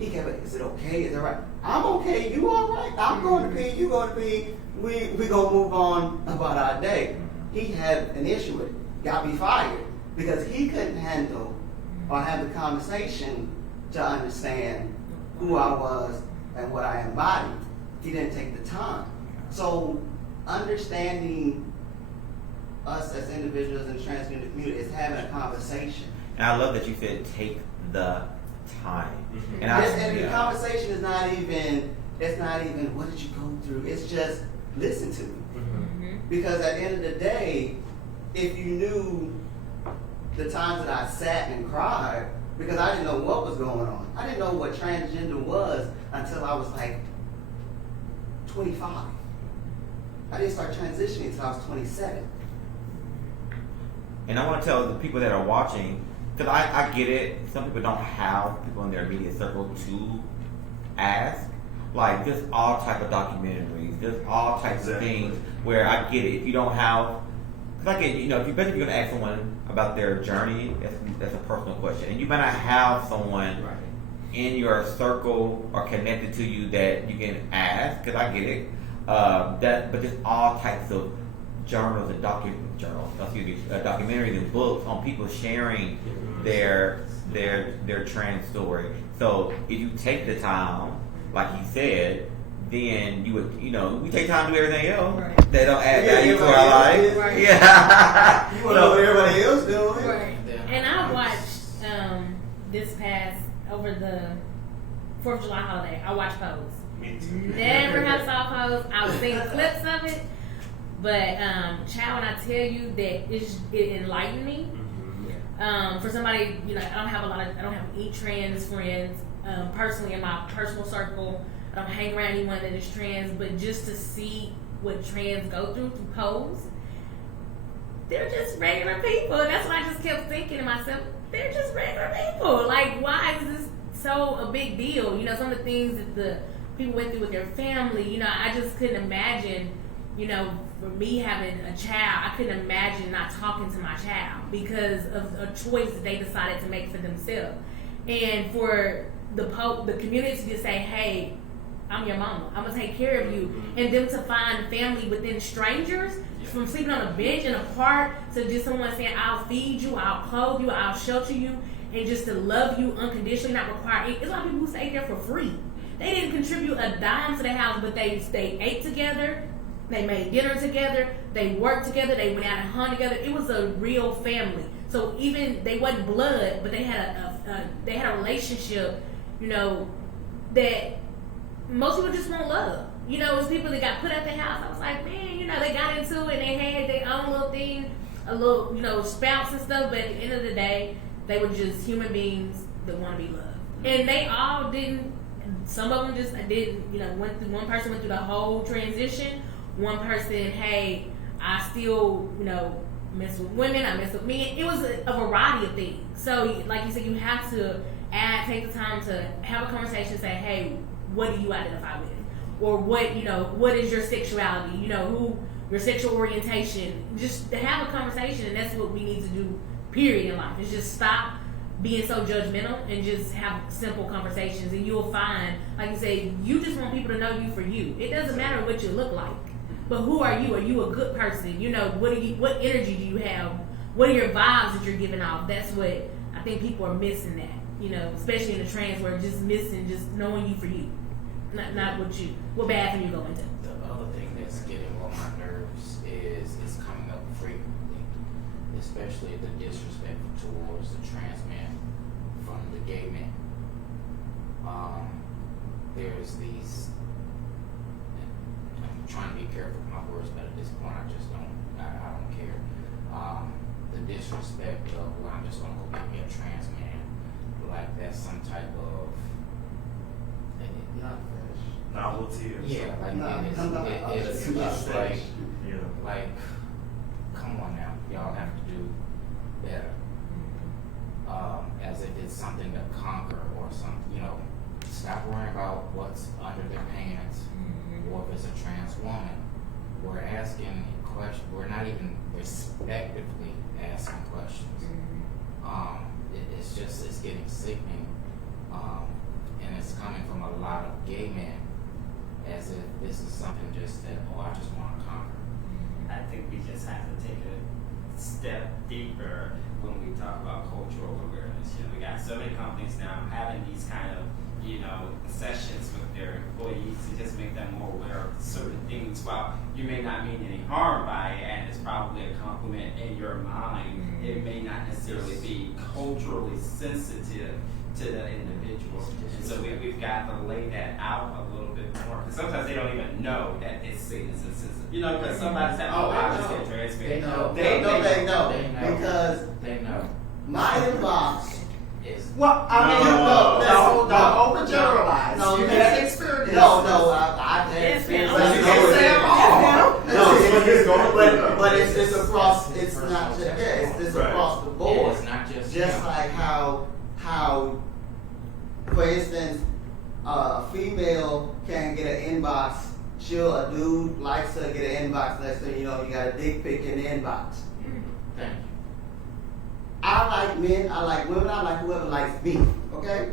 He kept like, is it okay? Is it right? I'm okay, you all right? I'm going to pee, you going to pee. We gonna move on about our day. He had an issue with it, got me fired, because he couldn't handle or have the conversation to understand who I was and what I embodied. He didn't take the time. So understanding us as individuals in the transgender community is having a conversation. And I love that you said take the time. And the conversation is not even It's not even what did you go through. It's just listen to me. Mm-hmm. Because at the end of the day, if you knew the times that I sat and cried, because I didn't know what was going on. I didn't know what transgender was until I was like 25. I didn't start transitioning until I was 27. And I want to tell the people that are watching, because I get it, some people don't have people in their immediate circle to ask. Like, there's all type of documentaries, there's all types of things where I get it. If you don't have, because I get, you know, if you're going to ask someone about their journey, that's a personal question. And you might not have someone in your circle or connected to you that you can ask, because I get it. But there's all types of journals and documentaries and books on people sharing their trans story. So if you take the time, like he said, then you would, you know, we take time to do everything else. Right. They don't add value to our life. Right. Yeah. You want to know what everybody else doing? Right. And I watched this past over the 4th of July holiday. I watched Pose. Me too. Never have saw Pose. I was seeing clips of it, but child, when I tell you that it enlightened me. For somebody, you know, I don't have any trans friends personally in my personal circle. I don't hang around anyone that is trans, but just to see what trans go through Pose, they're just regular people. And that's what I just kept thinking to myself. They're just regular people. Like, why is this so a big deal? You know, some of the things that the people went through with their family. You know, I just couldn't imagine. You know, for me having a child, I couldn't imagine not talking to my child because of a choice that they decided to make for themselves. And for the community to say, hey, I'm your mama, I'm gonna take care of you, and them to find family within strangers, from sleeping on a bench in a park to just someone saying, I'll feed you, I'll clothe you, I'll shelter you, and just to love you unconditionally, not require it. There's a lot of people who stay there for free. They didn't contribute a dime to the house, but they ate together. They made dinner together. They worked together. They went out and hunted together. It was a real family. So even they wasn't blood, but they had a relationship. You know, that most people just want love. You know, it was people that got put at the house. I was like, man, you know, they got into it and they had their own little thing, a little, you know, spouts and stuff. But at the end of the day, they were just human beings that want to be loved. And they all didn't. Some of them just didn't. You know, one person went through the whole transition. One person, hey, I still, you know, mess with women, I mess with men. It was a variety of things. So, like you said, you have to take the time to have a conversation, say, hey, what do you identify with? Or what, you know, what is your sexuality? You know, who, your sexual orientation. Just to have a conversation, and that's what we need to do, period, in life. Is just stop being so judgmental and just have simple conversations. And you'll find, like you say, you just want people to know you for you. It doesn't matter what you look like. But who are you? Are you a good person? You know, what energy do you have? What are your vibes that you're giving off? That's what I think people are missing that. You know, especially in the trans world, just missing just knowing you for you. Not what bathroom you go into. The other thing that's getting on my nerves is coming up frequently, especially the disrespect towards the trans man from the gay men. There's these. I'm trying to be careful with my words, but at this point, I don't care. The disrespect of, well, I'm just gonna go get me a trans man, like that's some type of. Not fresh. Novelty or Yeah, like It's it's like, yeah. like, come on now, y'all have to do better. As if it's something to conquer or something, you know. Stop worrying about what's under their pants, or if it's a trans woman. We're asking questions. We're not even respectively asking questions. It's getting sickening, and it's coming from a lot of gay men, as if this is something just that, I just want to conquer. I think we just have to take a step deeper when we talk about cultural awareness. You know, we got so many companies now having these kind of, you know, sessions with their employees to just make them more aware of certain things. While you may not mean any harm by it, and it's probably a compliment in your mind, it may not necessarily be culturally sensitive to the individual. And so we've got to lay that out a little bit more. Because sometimes they don't even know that it's seen as a system. You know, because somebody said, oh, I just get transparent. They know. They know. They know. Because They know. my inbox. Is Well, I mean, No, no, don't overgeneralize. No, You no, had experience. No, I had Yes, experience. ma'am. I You know can't it. say it all. But it's across. It's not just it's just Right. across the board. It's not just Just him. like how, for instance, a female can get an inbox. A dude likes to get an inbox. Next thing you know, you got a dick pic in the inbox. Thank you. I like men, I like women, I like whoever likes me. Okay?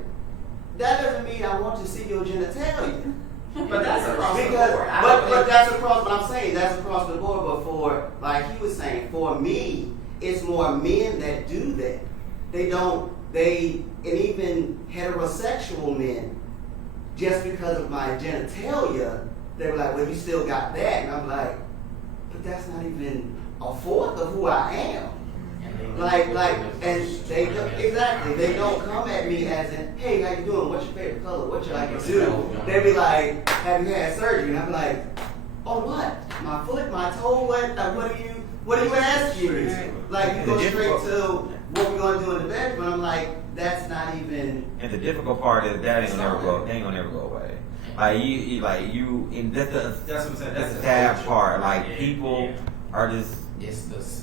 That doesn't mean I want to see your genitalia. But that's across the Because, board. but that's across what I'm saying, that's across the board, but for, like he was saying, for me, it's more men that do that. And even heterosexual men, just because of my genitalia, they were like, well, you still got that. And I'm like, but that's not even a fourth of who I am. And they don't, exactly, they don't come at me as in, hey, how you doing? What's your favorite color? What you like to do? They be like, have you had surgery? And I'm like, oh, what? My foot, my toe, what are you asking me? Like, you go straight to what we're going to do in the bedroom. I'm like, that's not even. And the difficult part is that ain't gonna never go away. Like you, and that's That's what I'm saying. the sad part. Like people are just It's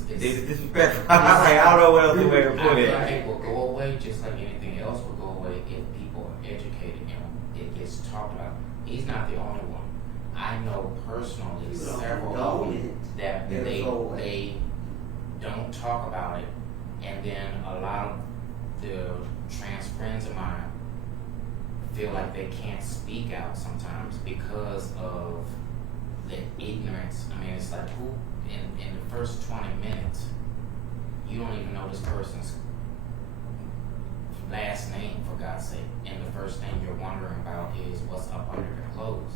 they disrespectful. I don't know what else to way to I put feel it. like it will go away just like anything else will go away if people are educated and it gets talked about. He's not the only one. I know personally People several don't of know them it. that It'll they go away. don't talk about it, and then a lot of the trans friends of mine feel like they can't speak out sometimes because of the ignorance. I mean, it's like who in the first 20 minutes you don't even know this person's last name, for God's sake, and the first thing you're wondering about is what's up under their clothes.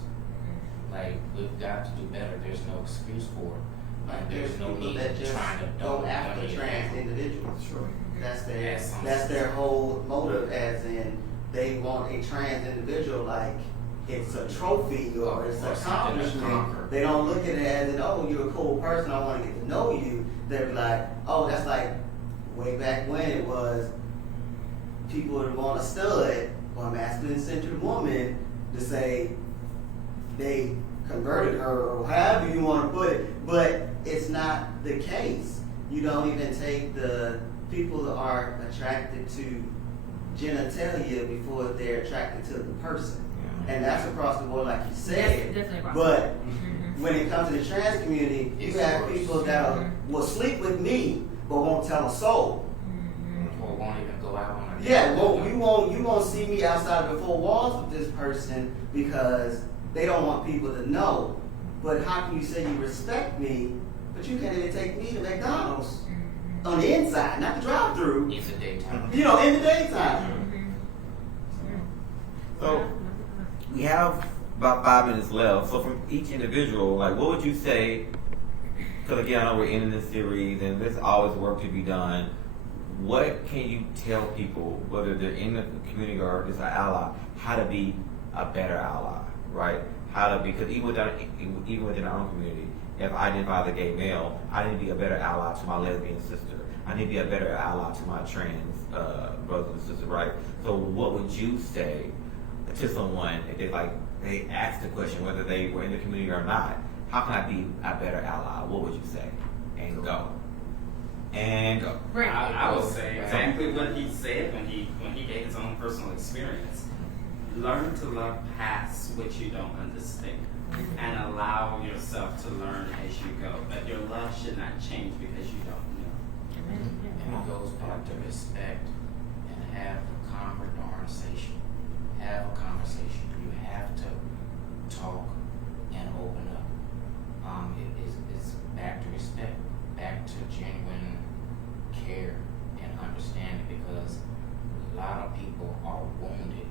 Like, we've got to do better. There's no excuse for it. Like, There's no people need that to just try to go dumb after it trans down. individuals. Sure. That's their whole motive, as in they want a trans individual like it's a trophy or it's an Or something to accomplishment. conquer. They don't look at it as in, oh, you're a cool person, I want to get to know you. They're like, oh, that's like way back when it was people would want a stud or a masculine-centered woman to say they converted her or however you want to put it, but it's not the case. You don't even take the people that are attracted to genitalia before they're attracted to the person. Yeah. And that's across the board, like you That's said. definitely across But Mm-hmm. when it comes to the trans community, you It's have worse. people that will sleep with me but won't tell a soul. Or won't even go out on a Yeah, date. well, you won't see me outside of the four walls with this person because they don't want people to know. But how can you say you respect me, but you can't even take me to McDonald's on the inside, not the drive-through? in the daytime. You know, in the daytime. So we have about 5 minutes left. So from each individual, like, what would you say? Because again, I know we're ending this series, and there's always work to be done. What can you tell people, whether they're in the community or just an ally, how to be a better ally, right? How to, because even within our own community, if I identify as a gay male, I need to be a better ally to my lesbian sister. I need to be a better ally to my trans brothers and sisters, right? So what would you say to someone if they ask the question whether they were in the community or not? How can I be a better ally? What would you say? And go. I would say exactly what he said when he gave his own personal experience. Learn to love past what you don't understand, and allow yourself to learn as you go. But your love should not change because you don't know. And it goes back to respect and have a conversation. Have a conversation. You have to talk and open up. It's back to respect, back to genuine care and understanding, because a lot of people are wounded.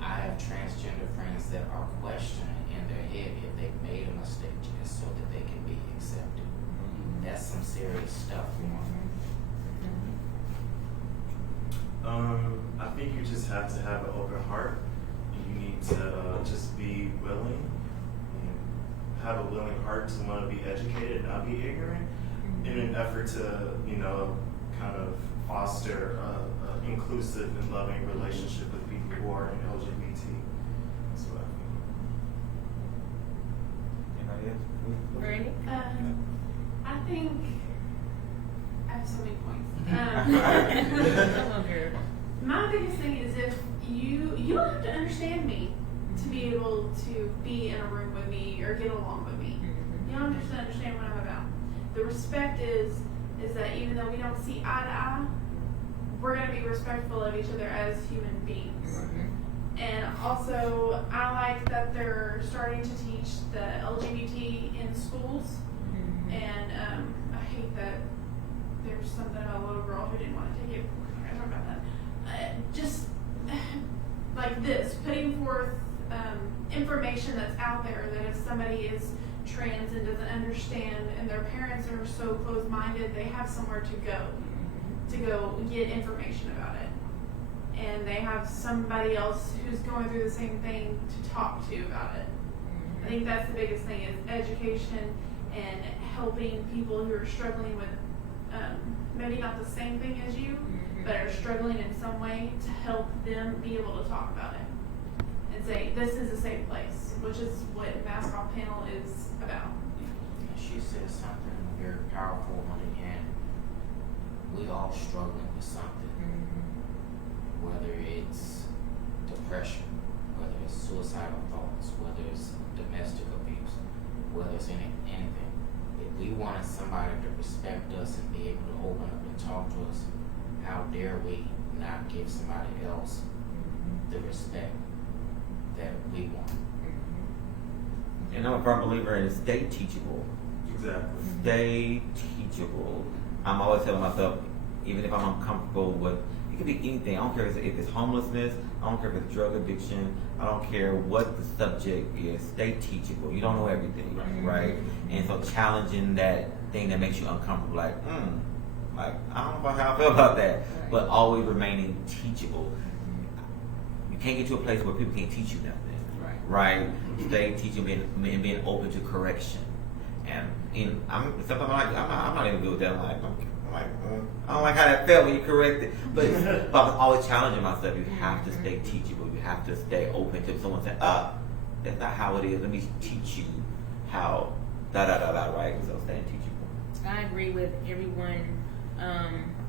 I have transgender friends that are questioning in their head if they've made a mistake just so that they can be accepted. That's some serious stuff, you know. I think you just have to have an open heart. You need to just be willing and have a willing heart to want to be educated and not be ignorant in an effort to, kind of foster an inclusive and loving relationship with people who are in LGBT. That's what I think. Anybody else? Brandy? I think I have so many points. Come on, girl. My biggest thing is if you don't have to understand me to be able to be in a room with me or get along with me. You don't have to understand what I'm about. The respect is that even though we don't see eye to eye, we're going to be respectful of each other as human beings. And also, I like that they're starting to teach the LGBT in schools. And I hate that there's something about a little girl who didn't want to take it. I don't know about that. Just like this, putting forth information that's out there that if somebody is trans and doesn't understand and their parents are so closed-minded, they have somewhere to go get information about it. And they have somebody else who's going through the same thing to talk to about it. I think that's the biggest thing is education and helping people who are struggling with maybe not the same thing as you, but are struggling in some way to help them be able to talk about it and say, this is a safe place, which is what Mask Off Panel is about. And she said something very powerful on the end. We all struggling with something, whether it's depression, whether it's suicidal thoughts, whether it's domestic abuse, whether it's anything. If we wanted somebody to respect us and be able to open up and talk to us, how dare we not give somebody else the respect that we want? And I'm a firm believer in stay teachable. Exactly. Stay teachable. I'm always telling myself, even if I'm uncomfortable with, it could be anything. I don't care if it's homelessness. I don't care if it's drug addiction. I don't care what the subject is. Stay teachable. You don't know everything, right? And so challenging that thing that makes you uncomfortable, like I don't know how I feel about that, but always remaining teachable. You can't get to a place where people can't teach you nothing, right? Stay teachable and being open to correction. And sometimes I'm not even good with that. I don't like how that felt when you corrected. But I'm always challenging myself. You have to stay teachable. You have to stay open to someone saying, that's not how it is. Let me teach you how right? So staying teachable. I agree with everyone.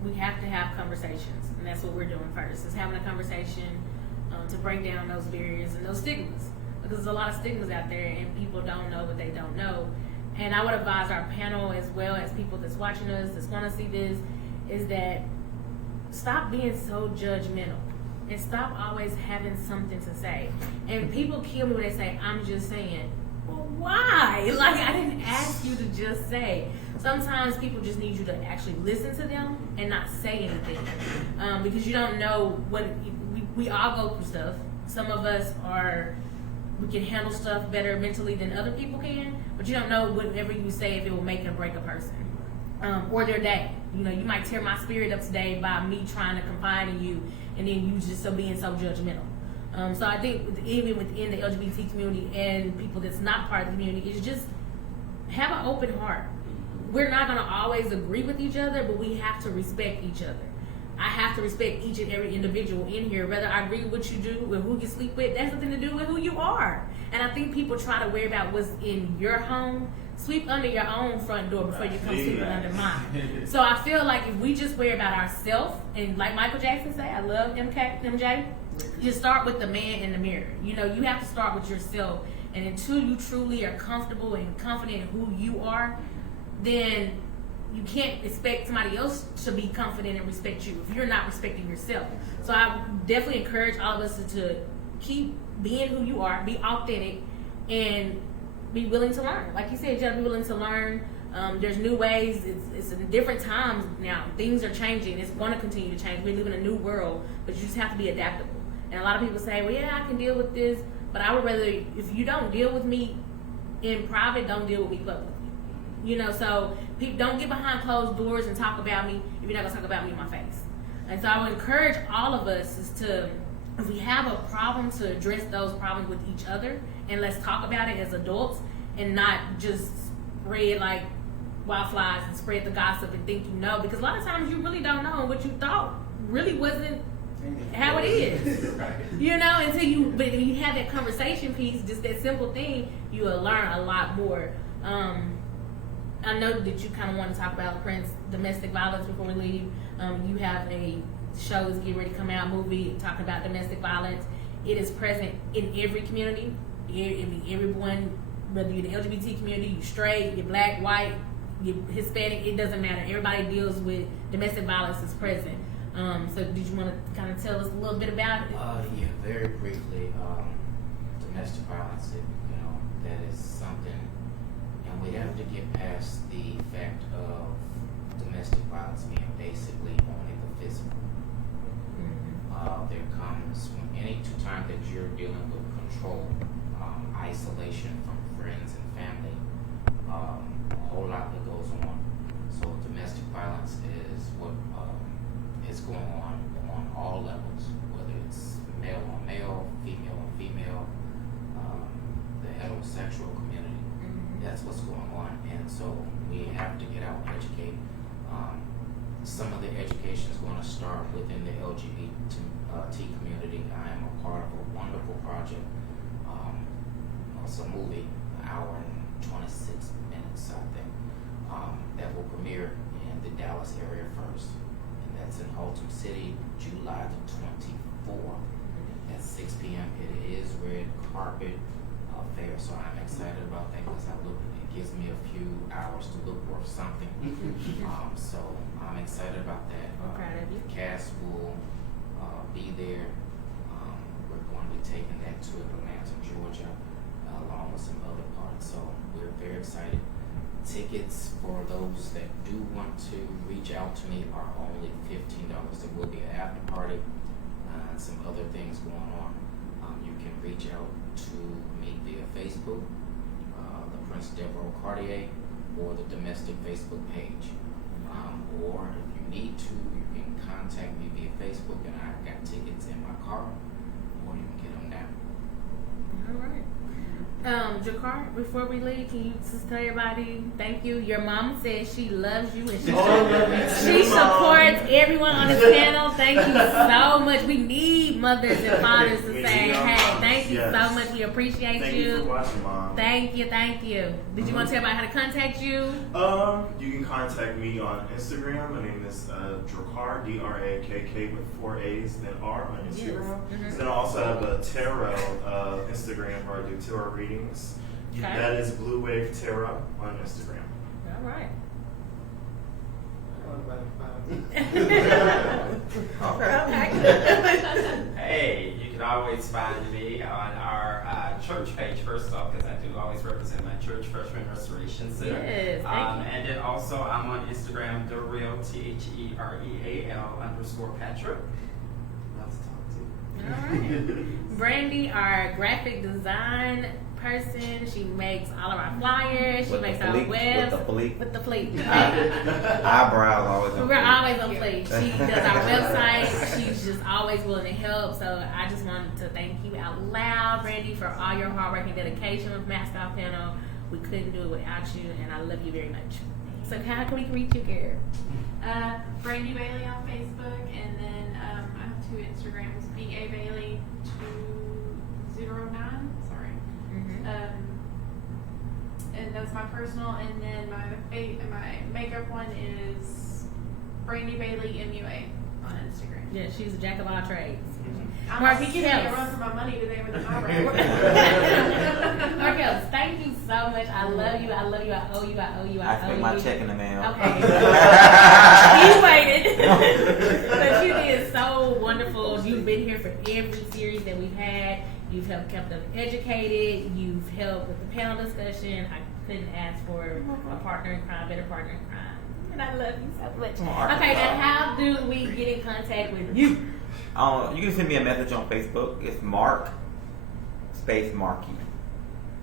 We have to have conversations, and that's what we're doing first, is having a conversation to break down those barriers and those stigmas. Because there's a lot of stigmas out there, and people don't know what they don't know. And I would advise our panel, as well as people that's watching us, that's want to see this, is that stop being so judgmental and stop always having something to say. And people kill me when they say, I'm just saying. Well, why? Like, I didn't ask you to just say. Sometimes people just need you to actually listen to them and not say anything. Because you don't know what, we all go through stuff. Some of us we can handle stuff better mentally than other people can, but you don't know whatever you say if it will make or break a person. Or their day. You might tear my spirit up today by me trying to confide in you, and then you just being so judgmental. So I think even within the LGBT community and people that's not part of the community, is just have an open heart. We're not going to always agree with each other, but we have to respect each other. I have to respect each and every individual in here, whether I agree with what you do, with who you sleep with. That's nothing to do with who you are. And I think people try to worry about what's in your home. Sweep under your own front door before you come sweeping under mine. So I feel like if we just worry about ourselves, and like Michael Jackson say, I love MJ, you start with the man in the mirror. You have to start with yourself. And until you truly are comfortable and confident in who you are, then you can't expect somebody else to be confident and respect you if you're not respecting yourself. So I definitely encourage all of us to keep being who you are, be authentic, and be willing to learn. Like you said, you gotta be willing to learn. There's new ways. It's in different times now. Things are changing. It's going to continue to change. We live in a new world, but you just have to be adaptable. And a lot of people say, well, yeah, I can deal with this, but I would rather, if you don't deal with me in private, don't deal with me publicly. So people don't get behind closed doors and talk about me if you're not gonna talk about me in my face. And so I would encourage all of us is to, if we have a problem, to address those problems with each other, and let's talk about it as adults, and not just spread like wildflies and spread the gossip and think you know, because a lot of times you really don't know, and what you thought really wasn't how it is. You know, until you, but when you have that conversation piece, just that simple thing, you will learn a lot more. I know that you kind of want to talk about, Prince, domestic violence before we leave. You have a show that's getting ready to come out, movie talking about domestic violence. It is present in every community. Everyone, whether you're the LGBT community, you straight, you're black, white, you're Hispanic, it doesn't matter. Everybody deals with domestic violence is present. So did you want to kind of tell us a little bit about it? Yeah, very briefly. Domestic violence, that is something, and we have to get past the fact of domestic violence being basically only the physical. There comes any time that you're dealing with control, isolation from friends and family, a whole lot that goes on. So domestic violence is what is going on all levels, whether it's male on male, female on female, the heterosexual community. That's what's going on, and so we have to get out and educate. Some of the education is going to start within the LGBT community. I am a part of a wonderful project. It's a movie, an hour and 26 minutes, I think, that will premiere in the Dallas area first. And that's in Haltom City, July the 24th at 6 p.m. It is red carpet affair, so I'm excited about that because it gives me a few hours to look for something. So I'm excited about that. I'm proud of you. The cast will be there. We're going to be taking that to Atlanta, Georgia, along with some other parts. So we're very excited. Tickets for those that do want to reach out to me are only $15. There will be an after party and some other things going on. You can reach out to me via Facebook, the Prince Deborah Cartier, or the domestic Facebook page. Or if you need to, you can contact me via Facebook, and I've got tickets in my car, or you can get them now. All right. Jakar, before we leave, can you just tell everybody thank you? Your mom says she loves you and she supports everyone on this panel. Thank you so much. We need mothers and fathers to say, hey, thank you so much. We appreciate Thank you for watching, Mom. Thank you. Did you want to tell everybody how to contact you? You can contact me on Instagram. My name is Drakar, D-R-A-K-K with 4 A's, then R on Instagram. Yes. Then I also have a tarot Instagram where I do tarot readings. Okay. That is Blue Wave Tarot on Instagram. All right. Okay. Hey, you can always find me on our church page, first off, because I do always represent my church, Freshman Restoration Center. Yes, thank you. And then also I'm on Instagram, TheReal, TheReal_Patrick. Love to talk to you. All right. Brandy, our graphic design person, she makes all of our flyers. She With makes the our fleek, webs with the fleek. With the fleet. Eyebrows always on We're fleek. always on fleek. She does our website. She's just always willing to help. So I just wanted to thank you out loud, Brandy, for all your hard work and dedication with Mascot Panel. We couldn't do it without you, and I love you very much. So how can we reach you, girl? Brandy Bailey on Facebook, and then I have 2 Instagrams, BA Bailey 209. Sorry. And that's my personal, and then my makeup one is Brandy Bailey MUA on Instagram. Yeah, she's a jack of all trades. I'm Mark, giving me a run for my money today with the eyebrows. Marcus, thank you so much. I love you. I love you. I owe you. I owe you. I I owe expect you. my check in the mail. Okay. You waited. But you did so wonderful. You've been here for every series that we've had. You've helped kept us educated. You've helped with the panel discussion. I couldn't ask for a partner in crime, better partner in crime. And I love you so much. Okay, now how do we get in contact with you? You can send me a message on Facebook. It's Mark space Markey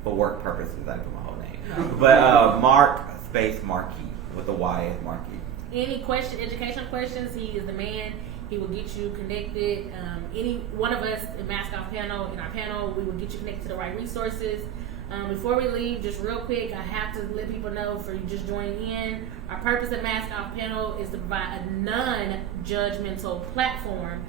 for work purposes. I didn't put my whole name, but Mark space Markey with the Y as Markey. Any educational questions? He is the man. He will get you connected. Any one of us in Mask Off panel, in our panel, we will get you connected to the right resources. Before we leave, just real quick, I have to let people know for you just joining in, our purpose of Mask Off panel is to provide a non-judgmental platform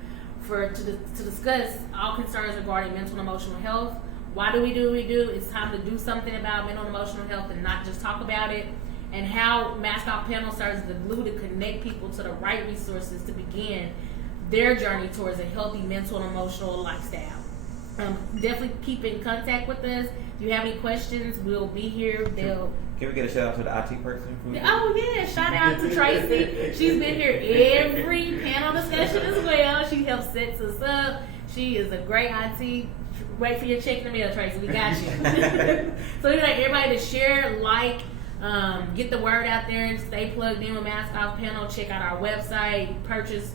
to discuss all concerns regarding mental and emotional health. Why do we do what we do? It's time to do something about mental and emotional health and not just talk about it. And how Mask Off panel serves as the glue to connect people to the right resources to begin their journey towards a healthy mental and emotional lifestyle. Definitely keep in contact with us. If you have any questions, we'll be here. Can we get a shout out to the IT person? Oh yeah, shout out to Tracy. She's been here every panel discussion as well. She helps set us up. She is a great IT. Wait for your check in the mail, Tracy. We got you. So we like everybody to share, get the word out there, and stay plugged in with Mask Off panel. Check out our website, purchase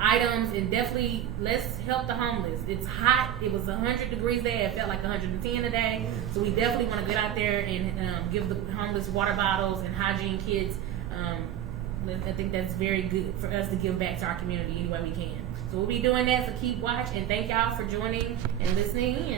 items, and definitely let's help the homeless. It's hot. It was 100 degrees there. It felt like 110 today. So we definitely want to get out there and give the homeless water bottles and hygiene kits. I think that's very good for us to give back to our community any way we can. So we'll be doing that. So keep watch, and thank y'all for joining and listening in.